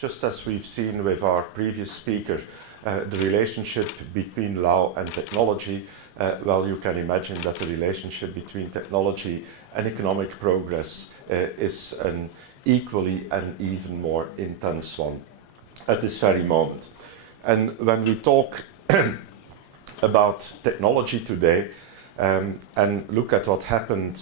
just as we've seen with our previous speaker, the relationship between law and technology, well, you can imagine that the relationship between technology and economic progress is an equally and even more intense one at this very moment. And when we talk about technology today and look at what happened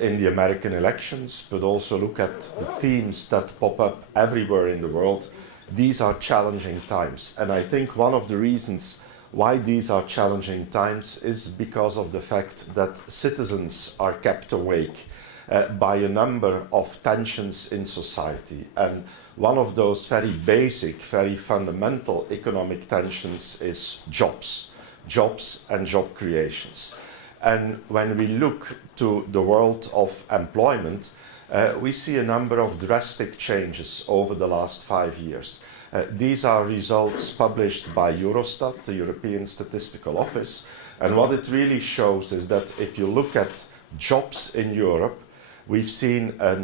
in the American elections, but also look at the themes that pop up everywhere in the world, these are challenging times. And I think one of the reasons why these are challenging times is because of the fact that citizens are kept awake by a number of tensions in society. And one of those very basic, very fundamental economic tensions is jobs and job creations. And when we look to the world of employment, we see a number of drastic changes over the last 5 years. These are results published by Eurostat, the European Statistical Office, and what it really shows is that if you look at jobs in Europe, we've seen a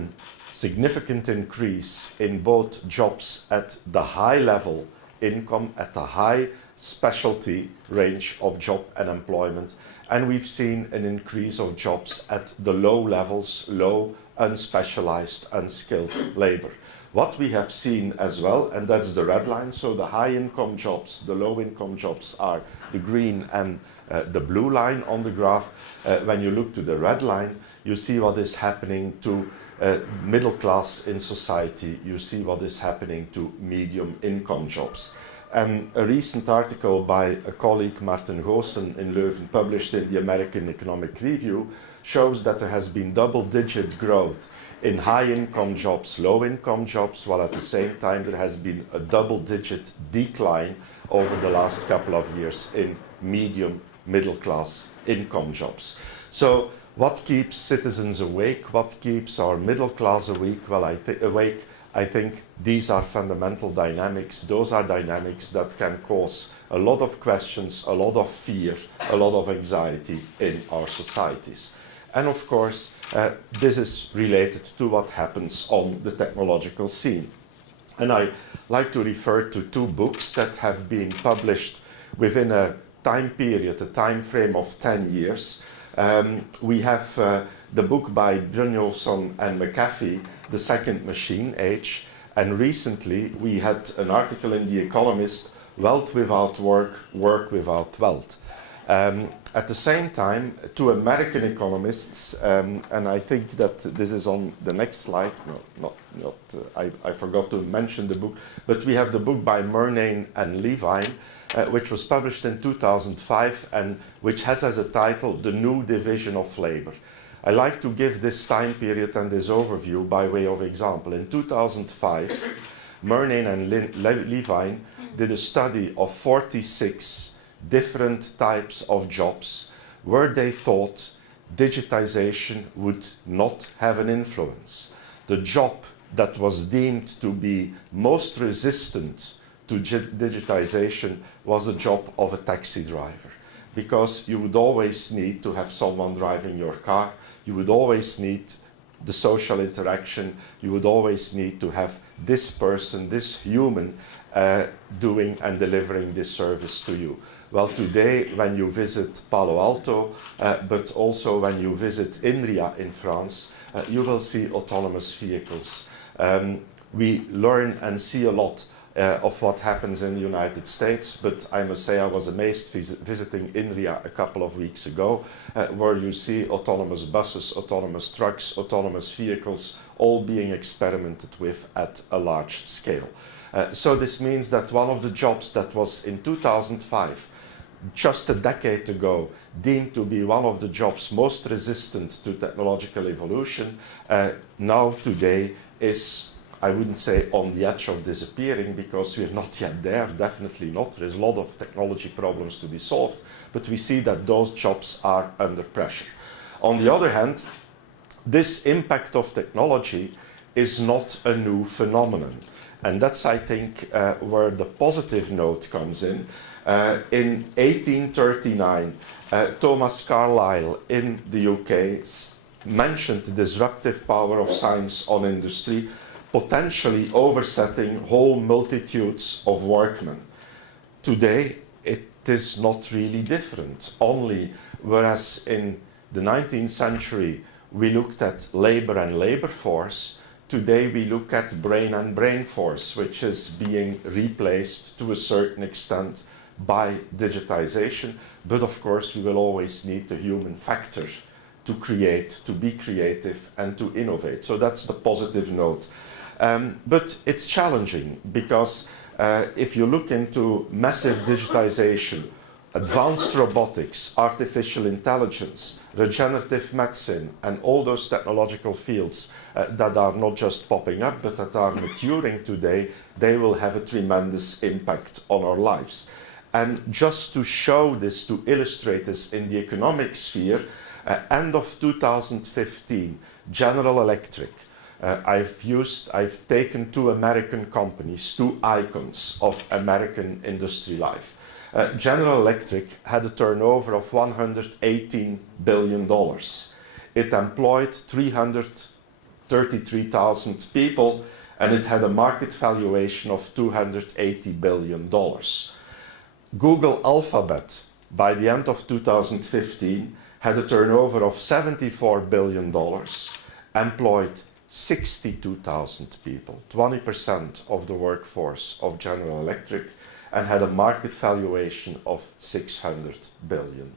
significant increase in both jobs at the high level income, at the high specialty range of job and employment, and we've seen an increase of jobs at the low levels, low, unspecialized, unskilled labor. What we have seen as well, and that's the red line, so the high income jobs, the low income jobs are the green and the blue line on the graph. When you look to the red line, you see what is happening to middle class in society, you see what is happening to medium income jobs. And a recent article by a colleague, Martin Goossen, in Leuven, published in the American Economic Review, shows that there has been double-digit growth in high-income jobs, low-income jobs, while at the same time there has been a double-digit decline over the last couple of years in medium, middle-class income jobs. So what keeps citizens awake? What keeps our middle class awake? Well, I think these are fundamental dynamics. Those are dynamics that can cause a lot of questions, a lot of fear, a lot of anxiety in our societies. And of course, this is related to what happens on the technological scene. And I like to refer to two books that have been published within a time period, a time frame of 10 years. We have the book by Brynjolfsson and McAfee, The Second Machine Age, and recently we had an article in The Economist, Wealth Without Work, Work Without Wealth. At the same time, two American economists, and I think that this is on the next slide, I forgot to mention the book, but we have the book by Murnane and Levine, which was published in 2005 and which has as a title, The New Division of Labor. I like to give this time period and this overview by way of example. In 2005, Murnane and Levine did a study of 46 different types of jobs where they thought digitization would not have an influence. The job that was deemed to be most resistant to digitization was the job of a taxi driver, because you would always need to have someone driving your car, you would always need the social interaction, you would always need to have this person, this human, doing and delivering this service to you. Well, today, when you visit Palo Alto, but also when you visit INRIA in France, you will see autonomous vehicles. We learn and see a lot of what happens in the United States, but I must say I was amazed visiting INRIA a couple of weeks ago, where you see autonomous buses, autonomous trucks, autonomous vehicles, all being experimented with at a large scale. So this means that one of the jobs that was in 2005, just a decade ago, deemed to be one of the jobs most resistant to technological evolution, now today is, I wouldn't say on the edge of disappearing, because we're not yet there, definitely not. There's a lot of technology problems to be solved, but we see that those jobs are under pressure. On the other hand, this impact of technology is not a new phenomenon. And that's, I think, where the positive note comes in. In 1839, Thomas Carlyle in the UK mentioned the disruptive power of science on industry, potentially oversetting whole multitudes of workmen. Today, it is not really different. Only whereas in the 19th century we looked at labor and labor force, today we look at brain and brain force, which is being replaced to a certain extent by digitization. But of course, we will always need the human factor to create, to be creative, and to innovate. So that's the positive note. But it's challenging because if you look into massive digitization, advanced robotics, artificial intelligence, regenerative medicine, and all those technological fields that are not just popping up, but that are maturing today, they will have a tremendous impact on our lives. And just to show this, to illustrate this in the economic sphere, end of 2015, General Electric, I've taken two American companies, two icons of American industry life. General Electric had a turnover of $118 billion. It employed 333,000 people, and it had a market valuation of $280 billion. Google Alphabet, by the end of 2015, had a turnover of $74 billion, employed 62,000 people, 20% of the workforce of General Electric, and had a market valuation of $600 billion.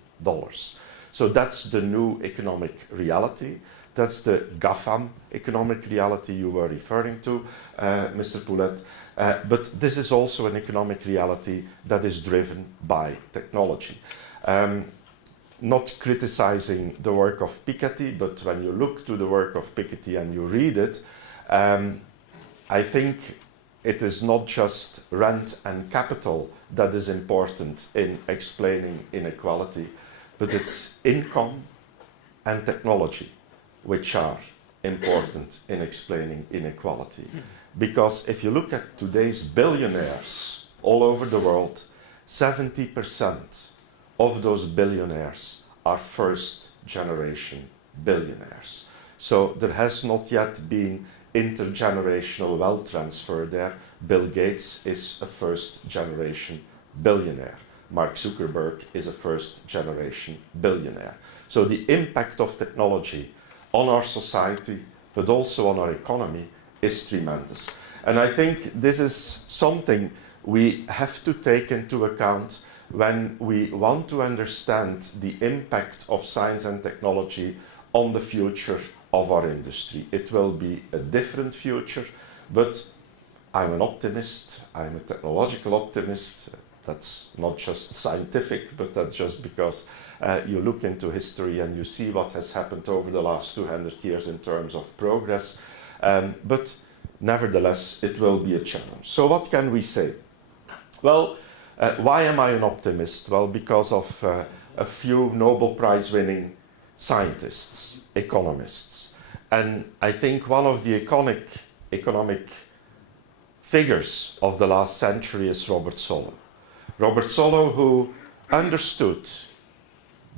So that's the new economic reality. That's the GAFAM economic reality you were referring to, Mr. Poulet. But this is also an economic reality that is driven by technology. Not criticizing the work of Piketty, but when you look to the work of Piketty and you read it, I think it is not just rent and capital that is important in explaining inequality, but it's income and technology which are important in explaining inequality. Because if you look at today's billionaires all over the world, 70% of those billionaires are first-generation billionaires. So there has not yet been intergenerational wealth transfer there. Bill Gates is a first-generation billionaire. Mark Zuckerberg is a first-generation billionaire. So the impact of technology on our society, but also on our economy, is tremendous. And I think this is something we have to take into account when we want to understand the impact of science and technology on the future of our industry. It will be a different future, but I'm an optimist, I'm a technological optimist. That's not just scientific, but that's just because you look into history and you see what has happened over the last 200 years in terms of progress. But nevertheless, it will be a challenge. So what can we say? Well, why am I an optimist? Well, because of a few Nobel Prize winning scientists, economists. And I think one of the economic figures of the last century is Robert Solow. Robert Solow, who understood,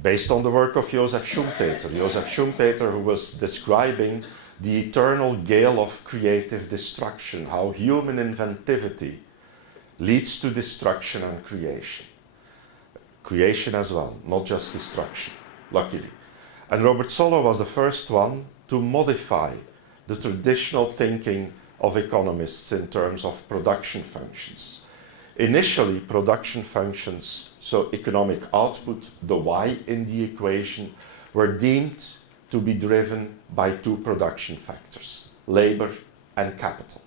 based on the work of Joseph Schumpeter, who was describing the eternal gale of creative destruction, how human inventivity leads to destruction and creation. Creation as well, not just destruction, luckily. And Robert Solow was the first one to modify the traditional thinking of economists in terms of production functions. Initially, production functions, so economic output, the Y in the equation, were deemed to be driven by two production factors, labor and capital.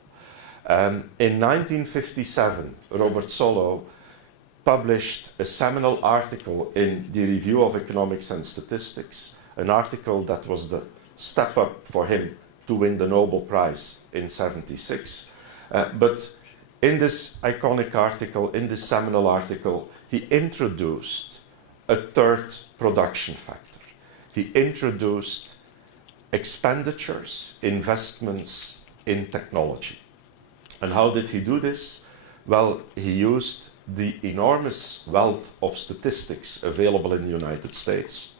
In 1957, Robert Solow published a seminal article in the Review of Economics and Statistics, an article that was the step up for him to win the Nobel Prize in '76. But in this iconic article, in this seminal article, he introduced a third production factor. He introduced expenditures, investments in technology. And how did he do this? Well, he used the enormous wealth of statistics available in the United States,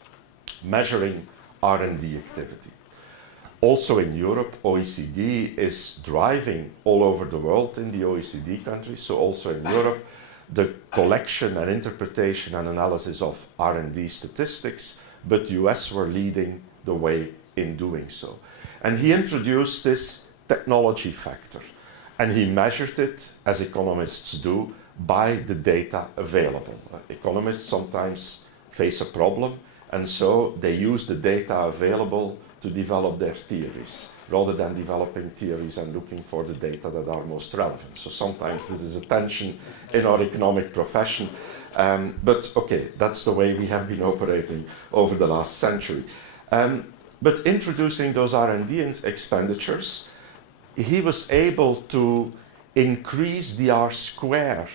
measuring R&D activity. Also in Europe, OECD is driving all over the world in the OECD countries, so also in Europe, the collection and interpretation and analysis of R&D statistics, but US were leading the way in doing so. And he introduced this technology factor, and he measured it, as economists do, by the data available. Economists sometimes face a problem, and so they use the data available to develop their theories, rather than developing theories and looking for the data that are most relevant. So sometimes this is a tension in our economic profession, but okay, that's the way we have been operating over the last century. But introducing those R&D expenditures, he was able to increase the R-square,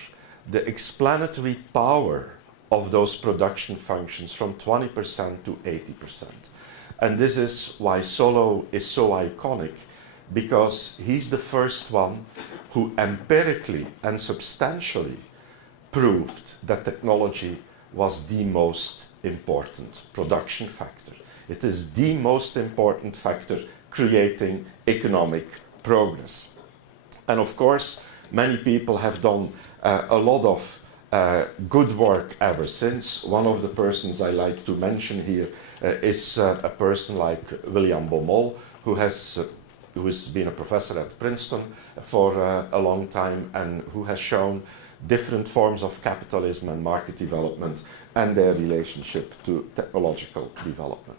the explanatory power of those production functions, from 20% to 80%. And this is why Solow is so iconic, because he's the first one who empirically and substantially proved that technology was the most important production factor. It is the most important factor creating economic progress. And of course, many people have done a lot of good work ever since. One of the persons I like to mention here is a person like William Baumol, who has been a professor at Princeton for a long time, and who has shown different forms of capitalism and market development and their relationship to technological development.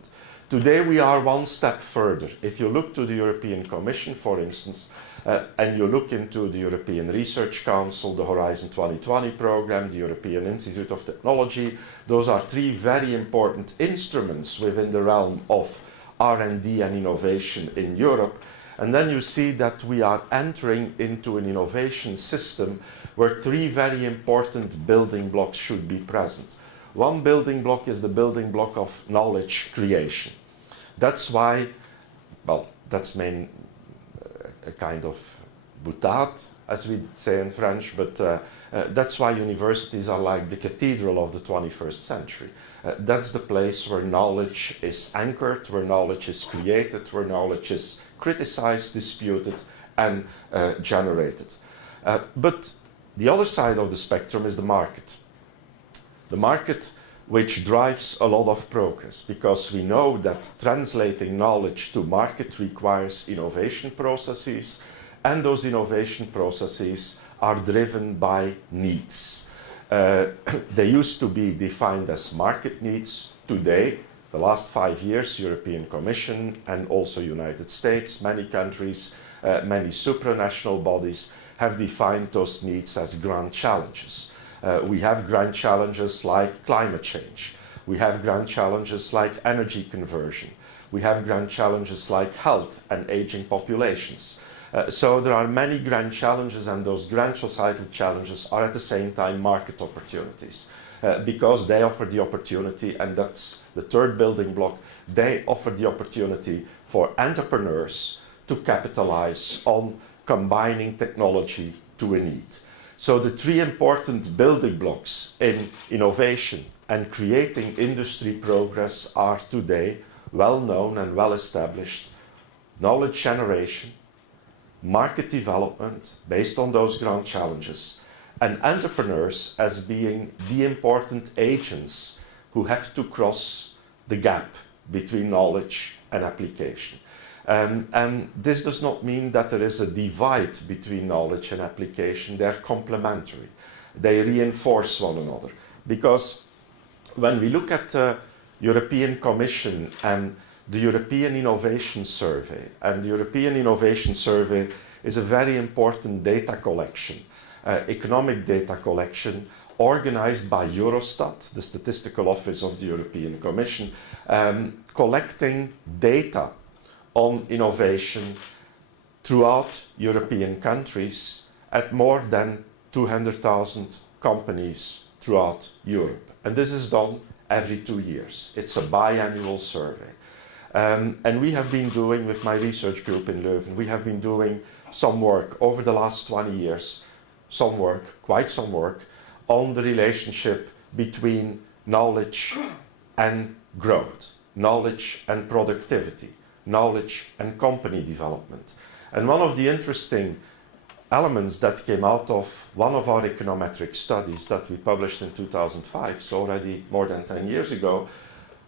Today we are one step further. If you look to the European Commission, for instance, and you look into the European Research Council, the Horizon 2020 program, the European Institute of Technology, those are three very important instruments within the realm of R&D and innovation in Europe. And then you see that we are entering into an innovation system where three very important building blocks should be present. One building block is the building block of knowledge creation. That's why, well, that's a kind of boutade, as we say in French, but that's why universities are like the cathedral of the 21st century. That's the place where knowledge is anchored, where knowledge is created, where knowledge is criticized, disputed, and generated. But the other side of the spectrum is the market. The market which drives a lot of progress, because we know that translating knowledge to market requires innovation processes, and those innovation processes are driven by needs. They used to be defined as market needs. Today, the last 5 years, European Commission and also United States, many countries, many supranational bodies have defined those needs as grand challenges. We have grand challenges like climate change. We have grand challenges like energy conversion. We have grand challenges like health and aging populations. So there are many grand challenges, and those grand societal challenges are at the same time market opportunities, because they offer the opportunity, and that's the third building block, they offer the opportunity for entrepreneurs to capitalize on combining technology to a need. So the three important building blocks in innovation and creating industry progress are today well known and well established: knowledge generation, market development based on those grand challenges, and entrepreneurs as being the important agents who have to cross the gap between knowledge and application. And this does not mean that there is a divide between knowledge and application. They're complementary. They reinforce one another. Because when we look at the European Commission and the European Innovation Survey, and the European Innovation Survey is a very important data collection, economic data collection, organized by Eurostat, the statistical office of the European Commission, collecting data on innovation throughout European countries at more than 200,000 companies throughout Europe. And this is done every 2 years. It's a biannual survey. And we have been doing, with my research group in Leuven, we have been doing some work over the last 20 years, quite some work, on the relationship between knowledge and growth, knowledge and productivity, knowledge, and company development. And one of the interesting elements that came out of one of our econometric studies that we published in 2005, so already more than 10 years ago,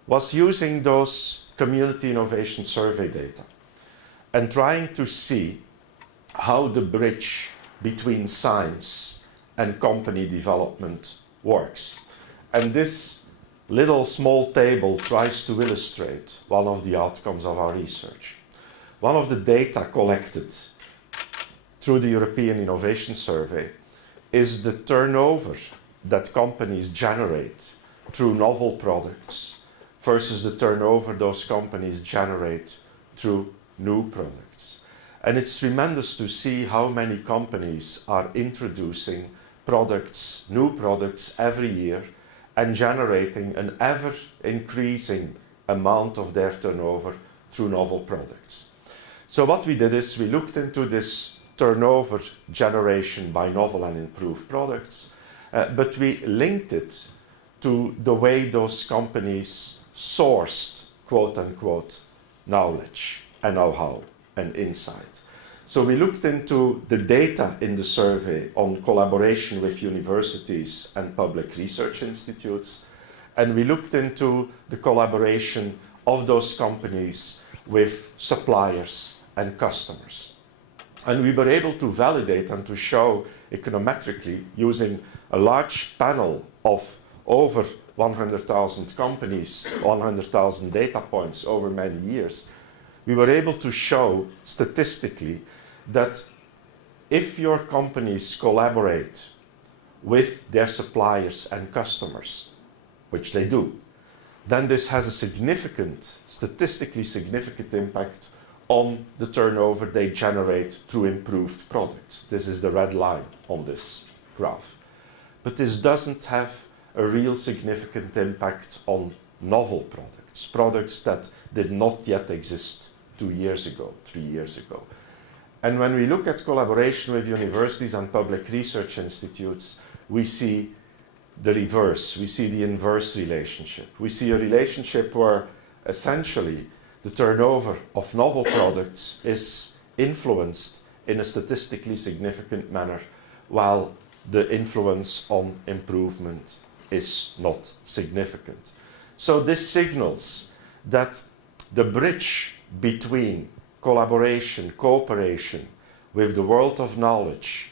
was using those community innovation survey data and trying to see how the bridge between science and company development works. And this little small table tries to illustrate one of the outcomes of our research. One of the data collected through the European Innovation Survey is the turnover that companies generate through novel products versus the turnover those companies generate through new products. And it's tremendous to see how many companies are introducing products, new products every year and generating an ever-increasing amount of their turnover through novel products. So what we did is we looked into this turnover generation by novel and improved products, but we linked it to the way those companies sourced, quote-unquote, knowledge and know-how and insight. So we looked into the data in the survey on collaboration with universities and public research institutes, and we looked into the collaboration of those companies with suppliers and customers. And we were able to validate and to show econometrically, using a large panel of over 100,000 companies, 100,000 data points over many years, we were able to show statistically that if your companies collaborate with their suppliers and customers, which they do, then this has a significant, statistically significant impact on the turnover they generate through improved products. This is the red line on this graph. But this doesn't have a real significant impact on novel products, products that did not yet exist 2 years ago, 3 years ago. And when we look at collaboration with universities and public research institutes, we see the reverse. We see the inverse relationship. We see a relationship where essentially the turnover of novel products is influenced in a statistically significant manner, while the influence on improvement is not significant. So this signals that the bridge between collaboration, cooperation with the world of knowledge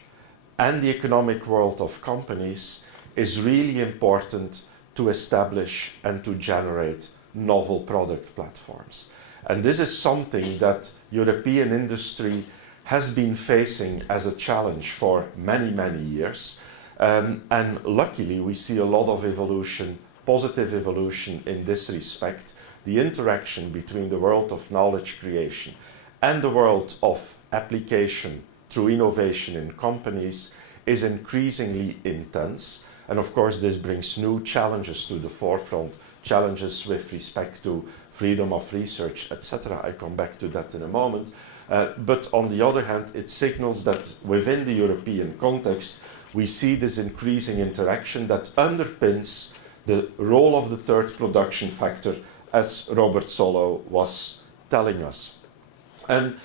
and the economic world of companies is really important to establish and to generate novel product platforms. And this is something that European industry has been facing as a challenge for many, many years. And luckily, we see a lot of evolution, positive evolution in this respect. The interaction between the world of knowledge creation and the world of application through innovation in companies is increasingly intense. And of course, this brings new challenges to the forefront, challenges with respect to freedom of research, etc. I come back to that in a moment. But on the other hand, it signals that within the European context, we see this increasing interaction that underpins the role of the third production factor, as Robert Solow was telling us. And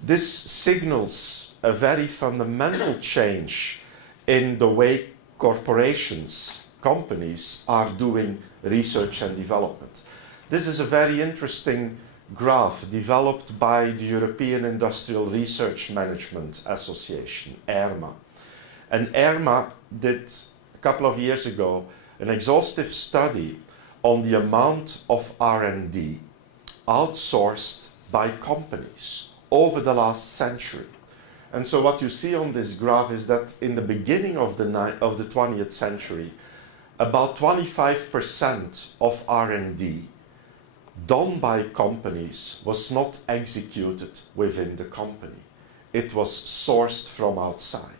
this signals a very fundamental change in the way corporations, companies, are doing research and development. This is a very interesting graph developed by the European Industrial Research Management Association, ERMA. And ERMA did, a couple of years ago, an exhaustive study on the amount of R&D outsourced by companies over the last century. And so what you see on this graph is that in the beginning of the 20th century, about 25% of R&D done by companies was not executed within the company. It was sourced from outside.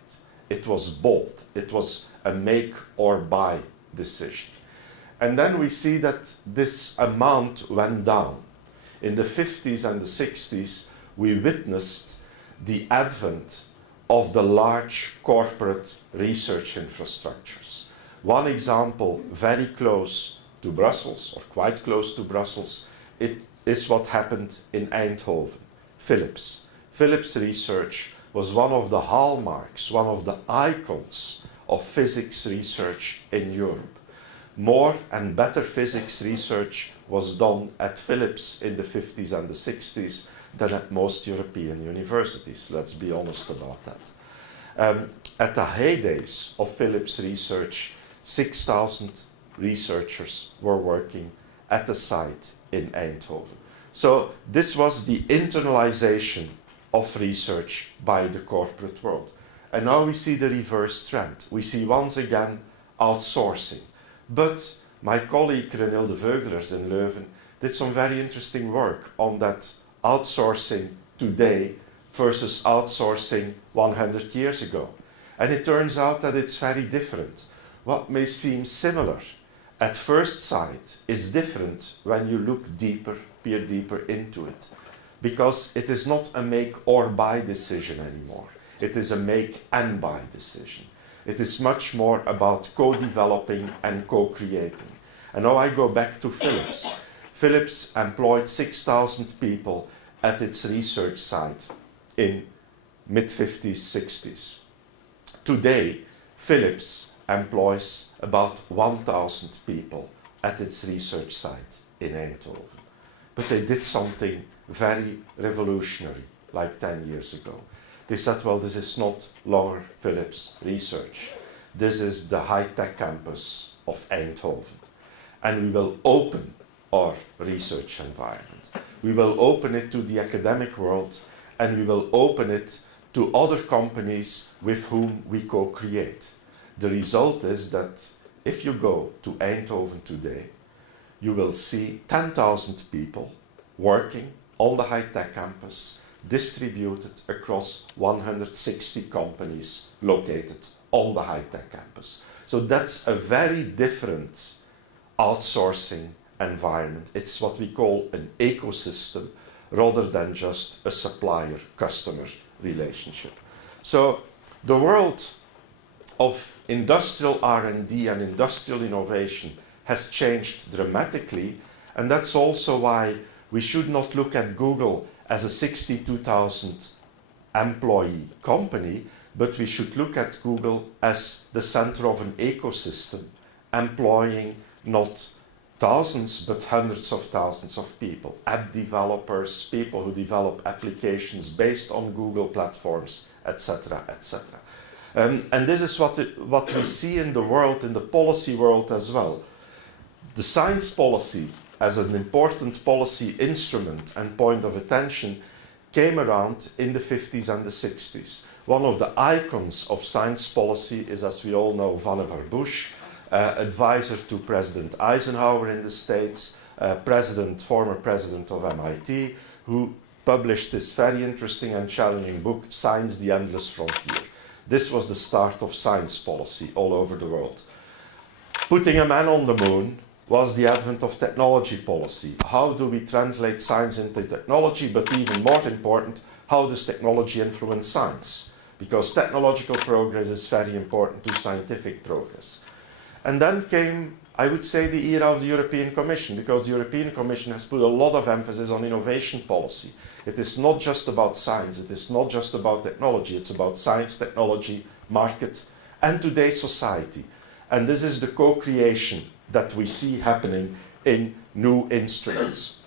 It was bought. It was a make or buy decision. And then we see that this amount went down. In the 50s and the 60s, we witnessed the advent of the large corporate research infrastructures. One example, very close to Brussels, or quite close to Brussels, it is what happened in Eindhoven. Philips. Philips research was one of the hallmarks, one of the icons of physics research in Europe. More and better physics research was done at Philips in the 50s and the 60s than at most European universities. Let's be honest about that. At the heydays of Philips research, 6,000 researchers were working at the site in Eindhoven. So this was the internalization of research by the corporate world. And now we see the reverse trend. We see once again outsourcing. But my colleague Renilde Veugelers in Leuven did some very interesting work on that outsourcing today versus outsourcing 100 years ago. And it turns out that it's very different. What may seem similar at first sight is different when you look deeper, peer deeper into it. Because it is not a make or buy decision anymore. It is a make and buy decision. It is much more about co-developing and co-creating. And now I go back to Philips. Philips employed 6,000 people at its research site in mid-50s, 60s. Today, Philips employs about 1,000 people at its research site in Eindhoven. But they did something very revolutionary, like 10 years ago. They said, well, this is not longer Philips research. This is the high-tech campus of Eindhoven. And we will open our research environment. We will open it to the academic world, and we will open it to other companies with whom we co-create. The result is that if you go to Eindhoven today, you will see 10,000 people working on the high-tech campus, distributed across 160 companies located on the high-tech campus. So that's a very different outsourcing environment. It's what we call an ecosystem rather than just a supplier-customer relationship. So the world of industrial R&D and industrial innovation has changed dramatically, and that's also why we should not look at Google as a 62,000 employee company, but we should look at Google as the center of an ecosystem, employing not thousands but hundreds of thousands of people, app developers, people who develop applications based on Google platforms, etc., etc. And this is what we see in the world, in the policy world as well. The science policy as an important policy instrument and point of attention came around in the 50s and the 60s. One of the icons of science policy is, as we all know, Vannevar Bush, advisor to President Eisenhower in the States, former president of MIT, who published this very interesting and challenging book, Science, the Endless Frontier. This was the start of science policy all over the world. Putting a man on the moon was the advent of technology policy. How do we translate science into technology? But even more important, how does technology influence science? Because technological progress is very important to scientific progress. And then came, I would say, the era of the European Commission, because the European Commission has put a lot of emphasis on innovation policy. It is not just about science, it is not just about technology, it's about science, technology, market, and today's society. And this is the co-creation that we see happening in new instruments.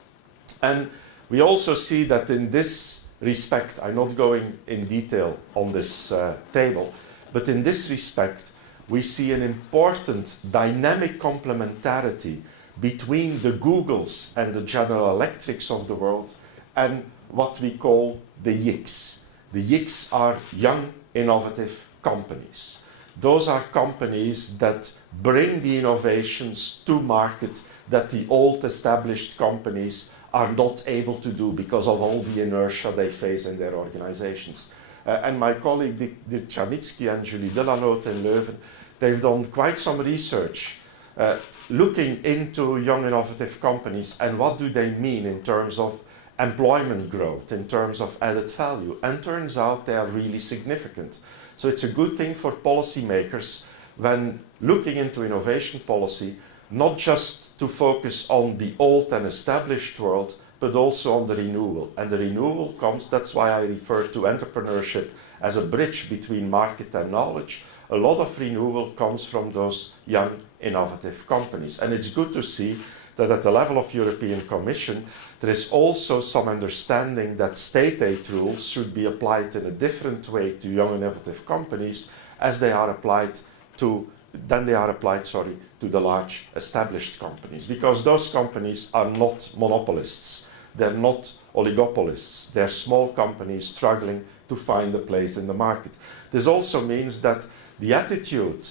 And we also see that in this respect, I'm not going in detail on this table, but in this respect, we see an important dynamic complementarity between the Googles and the General Electrics of the world and what we call the YICs. The YICs are young, innovative companies. Those are companies that bring the innovations to market that the old established companies are not able to do because of all the inertia they face in their organizations. And my colleague Dirk Czarnicki and Julie Delanote in Leuven, they've done quite some research looking into young innovative companies and what do they mean in terms of employment growth, in terms of added value. And turns out they are really significant. So it's a good thing for policymakers when looking into innovation policy, not just to focus on the old and established world, but but also on the renewal. And the renewal comes, that's why I refer to entrepreneurship as a bridge between market and knowledge. A lot of renewal comes from those young, innovative companies. And it's good to see that at the level of European Commission, there is also some understanding that state aid rules should be applied in a different way to young, innovative companies as they are applied to to the large established companies, because those companies are not monopolists, they're not oligopolists, they're small companies struggling to find a place in the market. This also means that the attitude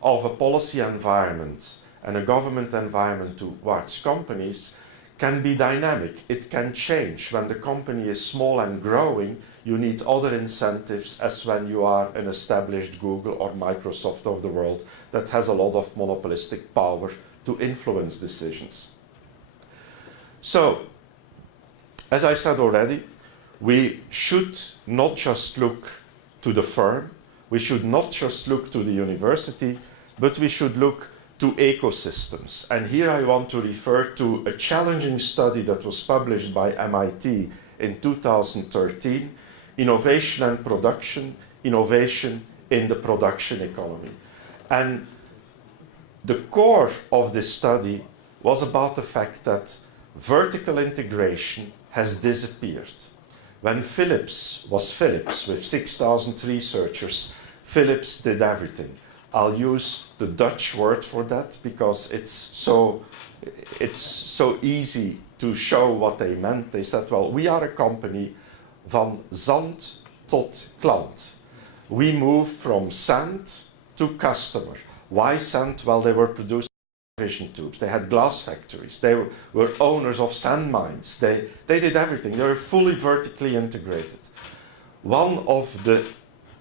of a policy environment and a government environment towards companies can be dynamic. It can change. When the company is small and growing, you need other incentives as when you are an established Google or Microsoft of the world that has a lot of monopolistic power to influence decisions. So, as I said already, we should not just look to the firm, we should not just look to the university, but we should look to ecosystems. And here I want to refer to a challenging study that was published by MIT in 2013, Innovation and Production, Innovation in the Production Economy. And the core of this study was about the fact that vertical integration has disappeared. When Philips was Philips with 6,000 researchers, Philips did everything. I'll use the Dutch word for that because it's so easy to show what they meant. They said, well, we are a company van zand tot klant. We move from sand to customer. Why sand? Well, they were producing vision tubes. They had glass factories. They were owners of sand mines. They did everything. They were fully vertically integrated. One of the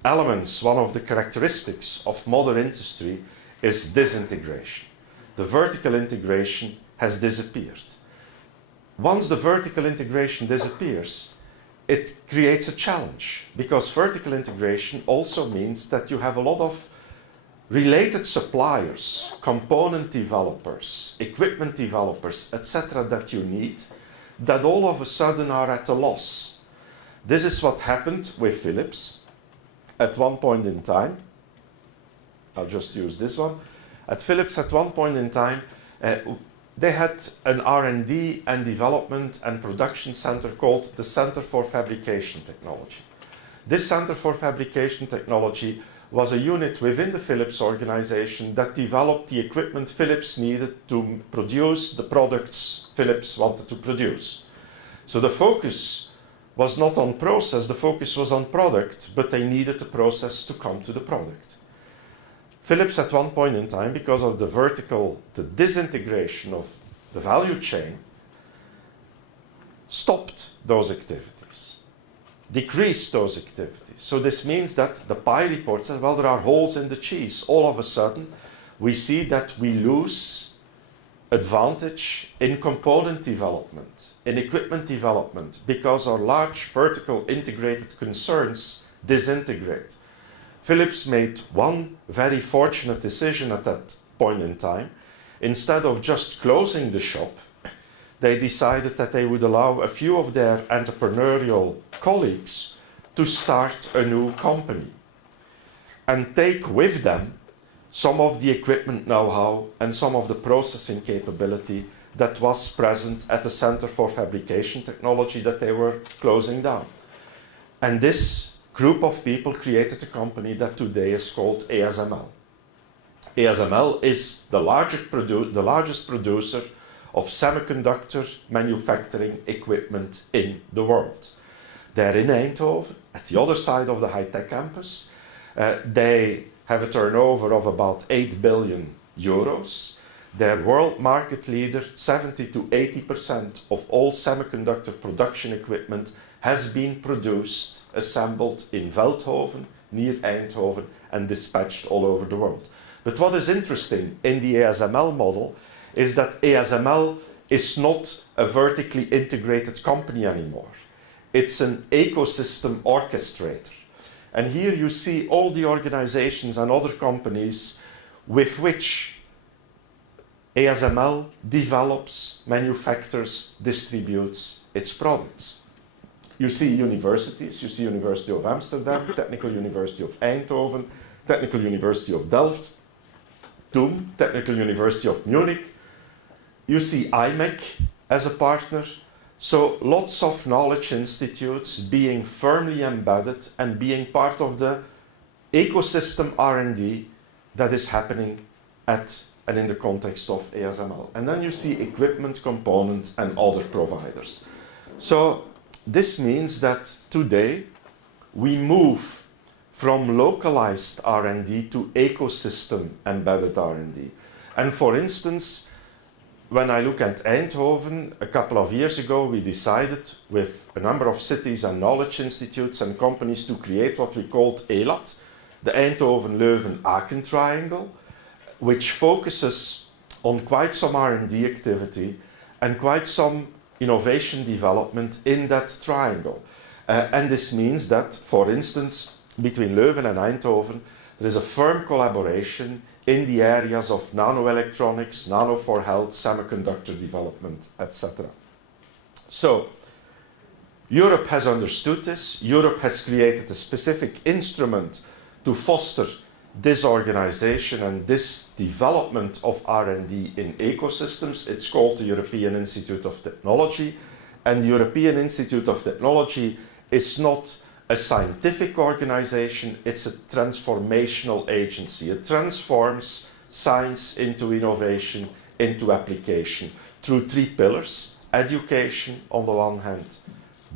elements, one of the characteristics of modern industry is disintegration. The vertical integration has disappeared. Once the vertical integration disappears, it creates a challenge, because vertical integration also means that you have a lot of related suppliers, component developers, equipment developers, etc. that you need, that all of a sudden are at a loss. This is what happened with Philips at one point in time. I'll just use this one. At Philips at one point in time, they had an R&D and development and production center called the Center for Fabrication Technology. This Center for Fabrication Technology was a unit within the Philips organization that developed the equipment Philips needed to produce the products Philips wanted to produce. So the focus was not on process, the focus was on product, but they needed the process to come to the product. Philips at one point in time, because of the disintegration of the value chain, stopped those activities, decreased those activities. So this means that the PI report says, well, there are holes in the cheese. All of a sudden, we see that we lose advantage in component development, in equipment development, because our large vertical integrated concerns disintegrate. Philips made one very fortunate decision at that point in time. Instead of just closing the shop, they decided that they would allow a few of their entrepreneurial colleagues to start a new company and take with them some of the equipment know-how and some of the processing capability that was present at the Center for Fabrication Technology that they were closing down. And this group of people created a company that today is called ASML. ASML is the largest producer of semiconductor manufacturing equipment in the world. They're in Eindhoven, at the other side of the high-tech campus. They have a turnover of about 8 billion euros. They're world market leader. 70 to 80% of all semiconductor production equipment has been produced, assembled in Veldhoven, near Eindhoven, and dispatched all over the world. But what is interesting in the ASML model is that ASML is not a vertically integrated company anymore. It's an ecosystem orchestrator. And here you see all the organizations and other companies with which ASML develops, manufactures, distributes its products. You see universities, you see University of Amsterdam, Technical University of Eindhoven, Technical University of Delft, TUM, Technical University of Munich. You see IMEC as a partner. So lots of knowledge institutes being firmly embedded and being part of the ecosystem R&D that is happening at and in the context of ASML. And then you see equipment, component, and other providers. So this means that today we move from localized R&D to ecosystem embedded R&D. And for instance, when I look at Eindhoven, a couple of years ago, we decided with a number of cities and knowledge institutes and companies to create what we called ELAT, the Eindhoven-Leuven-Aachen triangle, which focuses on quite some R&D activity and quite some innovation development in that triangle. And this means that, for instance, between Leuven and Eindhoven, there is a firm collaboration in the areas of nanoelectronics, nano for health, semiconductor development, etc. So, Europe has understood this. Europe has created a specific instrument to foster this organization and this development of R&D in ecosystems. It's called the European Institute of Technology. And the European Institute of Technology is not a scientific organization, it's a transformational agency. It transforms science into innovation, into application, through three pillars: education on the one hand,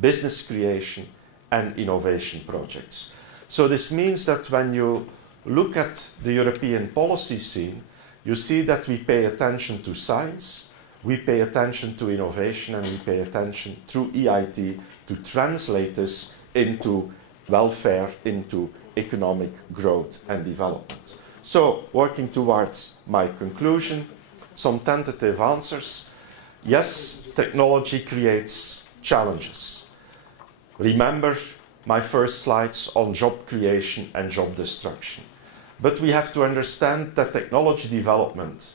business creation, and innovation projects. So this means that when you look at the European policy scene, you see that we pay attention to science, we pay attention to innovation, and we pay attention through EIT to translate this into welfare, into economic growth and development. So, working towards my conclusion, some tentative answers. Yes, technology creates challenges. Remember my first slides on job creation and job destruction. But we have to understand that technology development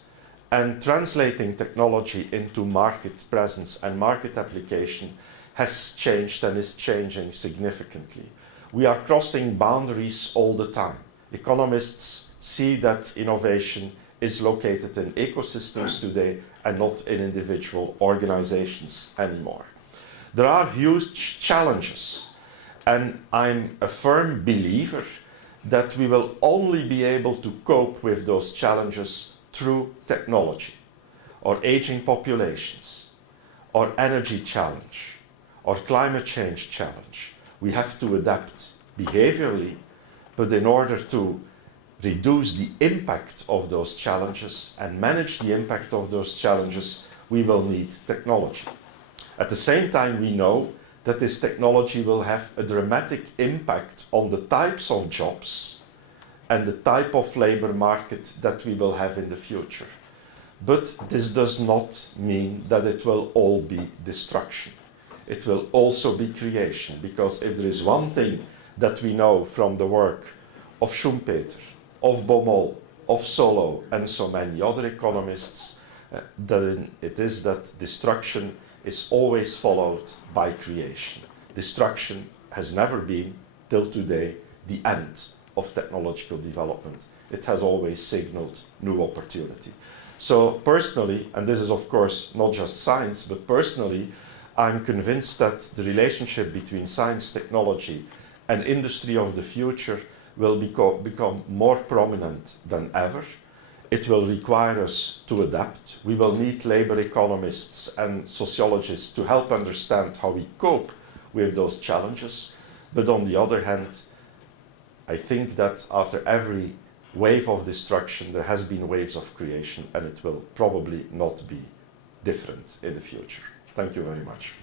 and translating technology into market presence and market application has changed and is changing significantly. We are crossing boundaries all the time. Economists see that innovation is located in ecosystems today and not in individual organizations anymore. There are huge challenges, and I'm a firm believer that we will only be able to cope with those challenges through technology, or aging populations, or energy challenge, or climate change challenge. We have to adapt behaviorally, but in order to reduce the impact of those challenges and manage the impact of those challenges, we will need technology. At the same time, we know that this technology will have a dramatic impact on the types of jobs and the type of labor market that we will have in the future. But this does not mean that it will all be destruction. It will also be creation, because if there is one thing that we know from the work of Schumpeter, of Baumol, of Solow, and so many other economists, then it is that destruction is always followed by creation. Destruction has never been, till today, the end of technological development. It has always signaled new opportunity. So personally, and this is of course not just science, but personally, I'm convinced that the relationship between science, technology, and industry of the future will become more prominent than ever. It will require us to adapt. We will need labor economists and sociologists to help understand how we cope with those challenges. But on the other hand, I think that after every wave of destruction, there has been waves of creation, and it will probably not be different in the future. Thank you very much.